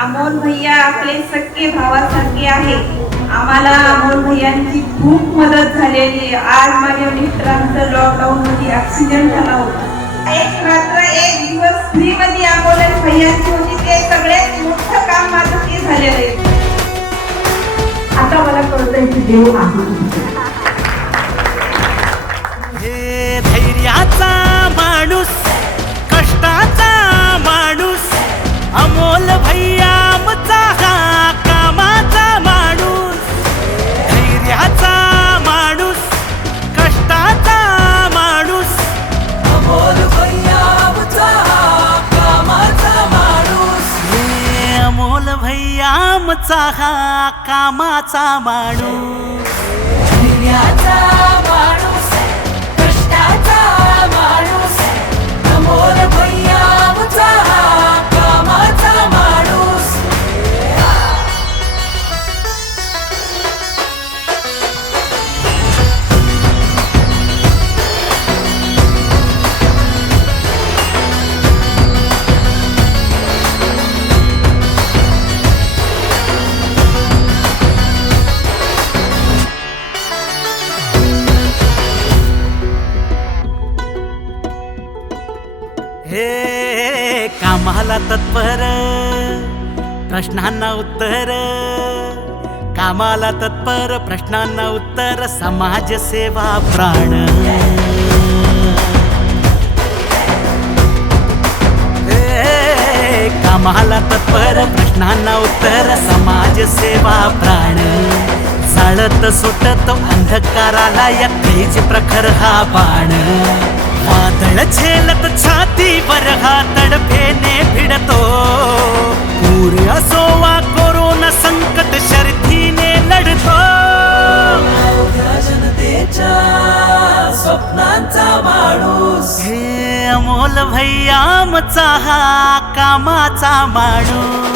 अमोल भैया आपले सख्खे भावासारखे आहे. आम्हाला अमोल भैयांची खूप मदत झालेली आहे. आज माझ्या मित्रांचं लॉकडाऊन मध्ये ऍक्सिडेंट झाला होता. एक रात्र एक दिवस फ्री मध्ये अमोल भैयांची होती. ते सगळ्यात मोठं काम माझं ते झालेलं आहे. आता मला कळतंय की देव आहे. हे आमचा हा कामाचा माणूस. हे कामाला तत्पर प्रश्नांना उत्तर कामाला तत्पर प्रश्नांना उत्तर समाजसेवा प्राण. हे कामाला तत्पर प्रश्नांना उत्तर समाजसेवा प्राण. चाळत सुटत अंधकाराला या तेज प्रखर हा बाण. वादळ झेलत छातीवर हा तडफेने भिडतो पूर असोवा कोरोना संकट शर्थीने लढतो जनतेच्या स्वप्नांचा माणूस हे अमोल भैयामचा हा कामाचा माणूस